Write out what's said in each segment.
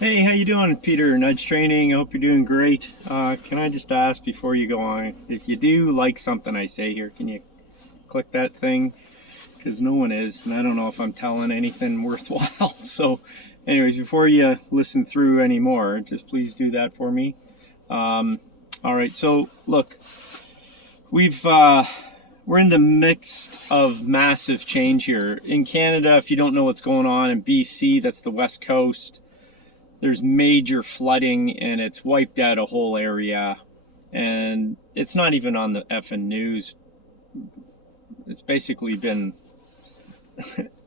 Hey, how you doing, Peter? Nudge Training. I hope you're doing great. Can I just ask before you go on, if you do like something I say here, can you click that thing? Because no one is, and I don't know if I'm telling anything worthwhile. So, anyways, before you listen through anymore, just please do that for me. All right. So, look, we're in the midst of massive change here in Canada. If you don't know what's going on in BC, that's the West Coast. There's major flooding and it's wiped out a whole area, and it's not even on the effing news. It's basically been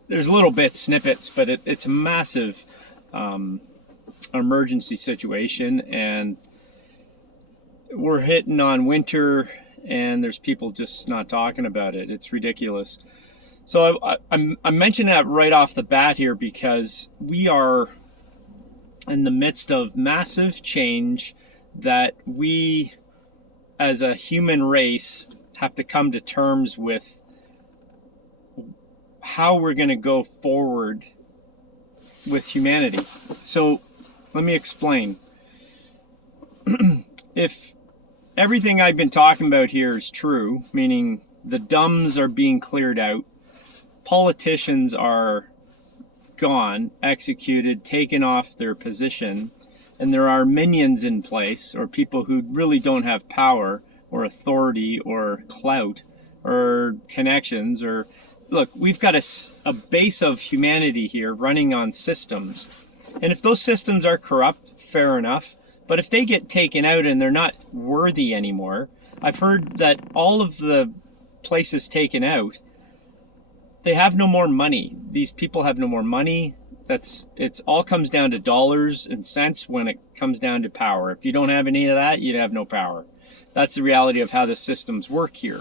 there's little bit snippets, but it's a massive emergency situation, and we're hitting on winter and there's people just not talking about it. It's ridiculous. So I mention that right off the bat here because we are in the midst of massive change that we as a human race have to come to terms with how we're going to go forward with humanity. So let me explain. If everything I've been talking about here is true, meaning the dumbs are being cleared out, politicians are gone, executed, taken off their position, and there are minions in place, or people who really don't have power or authority or clout or connections, or look, we've got a base of humanity here running on systems, and if those systems are corrupt, fair enough, but if they get taken out and they're not worthy anymore, I've heard that all of the places taken out, they have no more money. These people have no more money. It's all comes down to dollars and cents when it comes down to power. If you don't have any of that, you have no power. That's the reality of how the systems work here.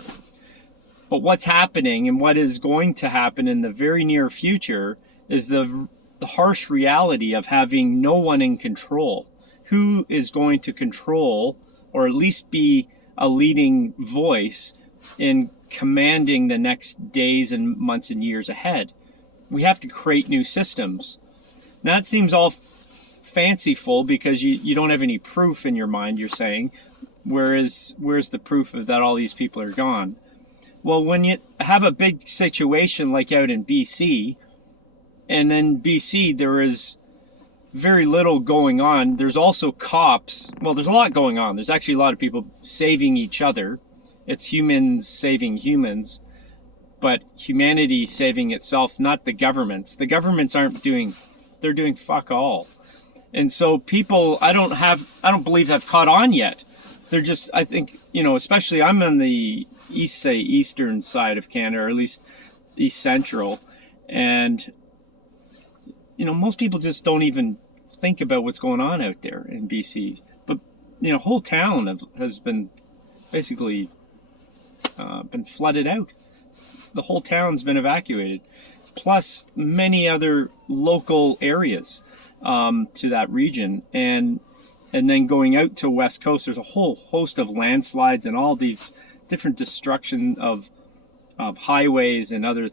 But what's happening and what is going to happen in the very near future is the harsh reality of having no one in control. Who is going to control, or at least be a leading voice in commanding the next days and months and years ahead? We have to create new systems. Now, that seems all fanciful because you don't have any proof in your mind, you're saying. Where's the proof of that all these people are gone? Well, when you have a big situation like out in BC, and in BC there is very little going on. There's also cops. Well, there's a lot going on. There's actually a lot of people saving each other. It's humans saving humans, but humanity saving itself, not the governments. The governments they're doing fuck all. And so people, I don't believe have caught on yet. They're just, I think, especially I'm on the eastern side of Canada, or at least east central. And, most people just don't even think about what's going on out there in BC. But, whole town has been basically been flooded out. The whole town's been evacuated, plus many other local areas to that region, and then going out to West Coast, there's a whole host of landslides and all these different destruction of highways and other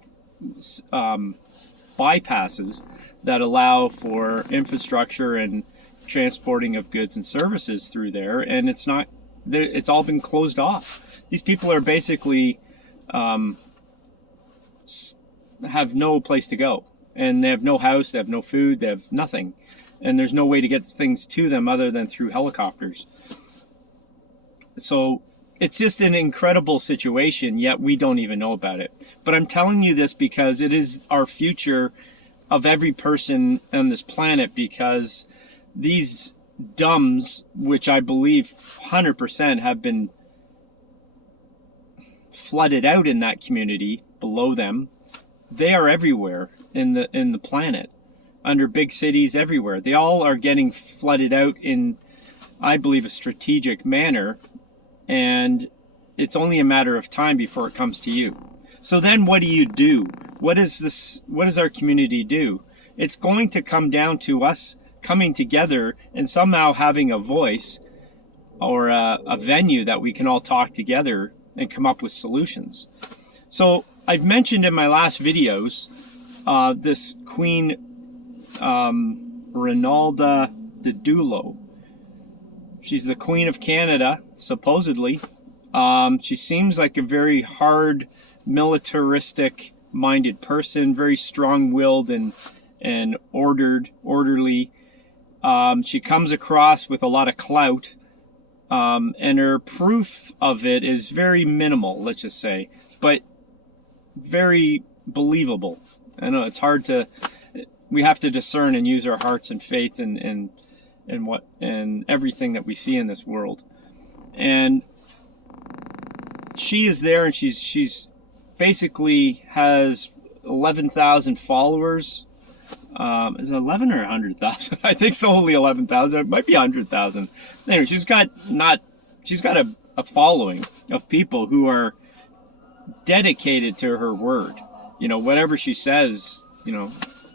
bypasses that allow for infrastructure and transporting of goods and services through there, and it's all been closed off. These people are basically have no place to go, and they have no house, they have no food, they have nothing, and there's no way to get things to them other than through helicopters. So it's just an incredible situation, yet we don't even know about it. But I'm telling you this because it is our future of every person on this planet, because these dumbs, which I believe 100% have been flooded out in that community below them, they are everywhere in the planet, under big cities everywhere. They all are getting flooded out in, I believe, a strategic manner, and it's only a matter of time before it comes to you. So then what do? What does our community do? It's going to come down to us coming together and somehow having a voice or a venue that we can all talk together and come up with solutions. So I've mentioned in my last videos this Queen Renalda de Dulo. She's the Queen of Canada, supposedly. She seems like a very hard, militaristic-minded person, very strong-willed and orderly. She comes across with a lot of clout, and her proof of it is very minimal, let's just say, but very believable. I know it's hard to. We have to discern and use our hearts and faith and everything that we see in this world. And she is there, and she's basically has 11,000 followers. Is it 11 or 100,000? I think it's only 11,000. It might be 100,000. Anyway, she's got a following of people who are dedicated to her word. You know, whatever she says, you know,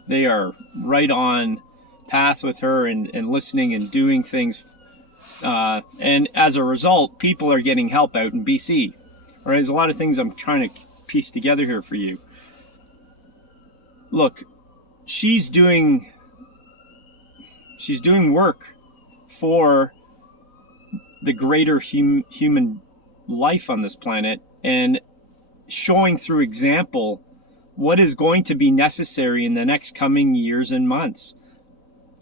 they are right on path with her and listening and doing things. And as a result, people are getting help out in BC. All right, there's a lot of things I'm trying to piece together here for you. Look, she's doing work for the greater human life on this planet, and showing through example what is going to be necessary in the next coming years and months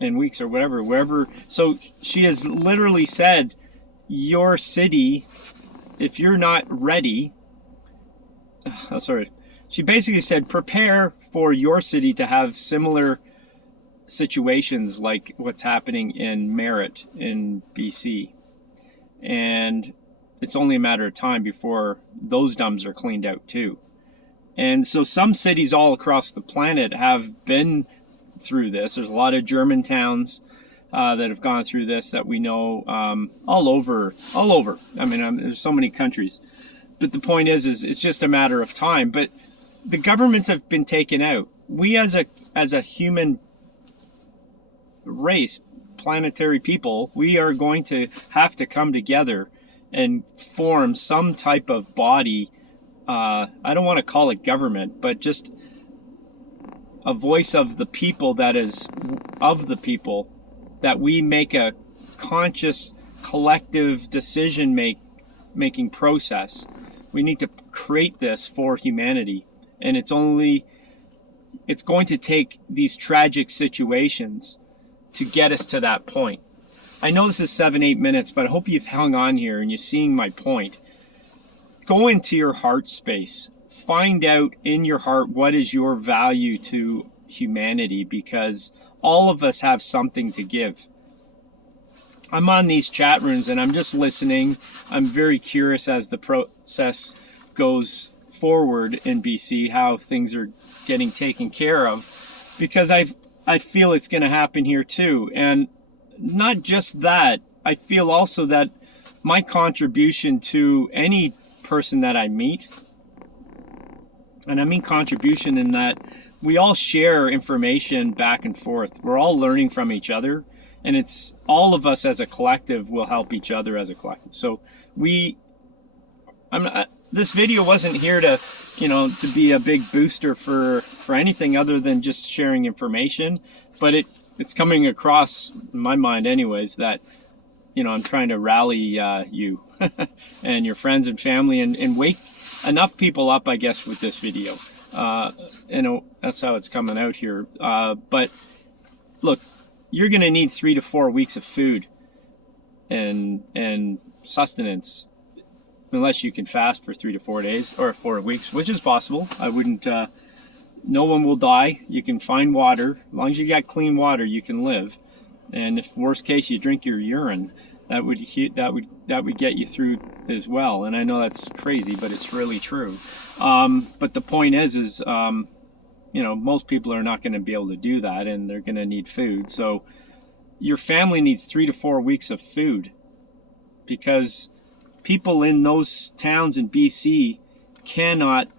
and weeks or wherever. So she has literally said, your city, if you're not ready, she basically said, prepare for your city to have similar situations like what's happening in Merritt in BC. And it's only a matter of time before those dumps are cleaned out too. And so some cities all across the planet have been through this. There's a lot of German towns that have gone through this that we know, all over. I mean, there's so many countries. But the point is it's just a matter of time. But the governments have been taken out. We as a human race, planetary people, we are going to have to come together and form some type of body. I don't want to call it government, but just a voice of the people that is of the people, that we make a conscious collective decision making process. We need to create this for humanity. And it's going to take these tragic situations to get us to that point. I know this is 7-8 minutes, but I hope you've hung on here and you're seeing my point. Go into your heart space. Find out in your heart what is your value to humanity, because all of us have something to give. I'm on these chat rooms and I'm just listening. I'm very curious as the process goes forward in BC, how things are getting taken care of, because I feel it's going to happen here too. And not just that, I feel also that my contribution to any person that I meet, and I mean contribution in that we all share information back and forth. We're all learning from each other, and it's all of us as a collective will help each other as a collective. So this video wasn't here to be a big booster for anything other than just sharing information, but it's coming across in my mind anyways that I'm trying to rally you and your friends and family and wake enough people up, I guess, with this video. That's how it's coming out here. But look, you're going to need 3 to 4 weeks of food and sustenance, unless you can fast for 3 to 4 days or 4 weeks, which is possible. I wouldn't. No one will die. You can find water. As long as you got clean water, you can live. And if worst case you drink your urine, that would get you through as well. And I know that's crazy, but it's really true. But the point is most people are not going to be able to do that, and they're going to need food. So your family needs 3 to 4 weeks of food, because people in those towns in BC cannot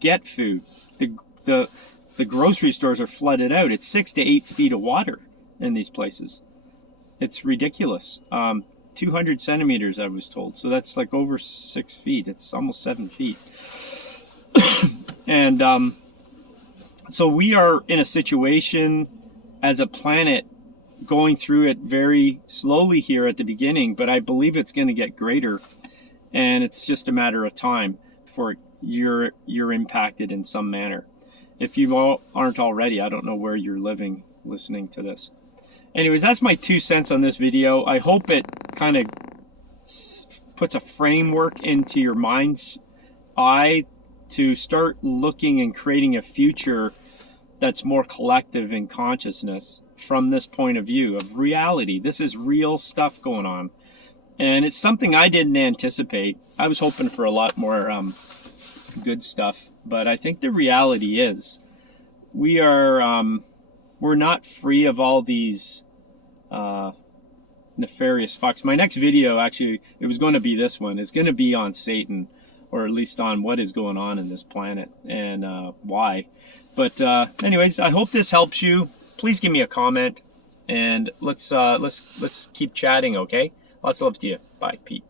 get food. The grocery stores are flooded out. It's 6 to 8 feet of water in these places. It's ridiculous. 200 centimeters, I was told. So that's like over 6 feet. It's almost 7 feet. And so we are in a situation as a planet going through it very slowly here at the beginning, but I believe it's going to get greater, and it's just a matter of time before you're impacted in some manner. If you aren't already, I don't know where you're living listening to this. Anyways, that's my 2 cents on this video. I hope it kind of puts a framework into your mind's eye to start looking and creating a future that's more collective in consciousness from this point of view of reality. This is real stuff going on. And it's something I didn't anticipate. I was hoping for a lot more good stuff, but I think the reality is we're not free of all these nefarious fucks. My next video, actually, it was going to be this one, is going to be on Satan, or at least on what is going on in this planet and why. But anyways, I hope this helps you. Please give me a comment, and let's keep chatting, okay? Lots of love to you. Bye, Pete.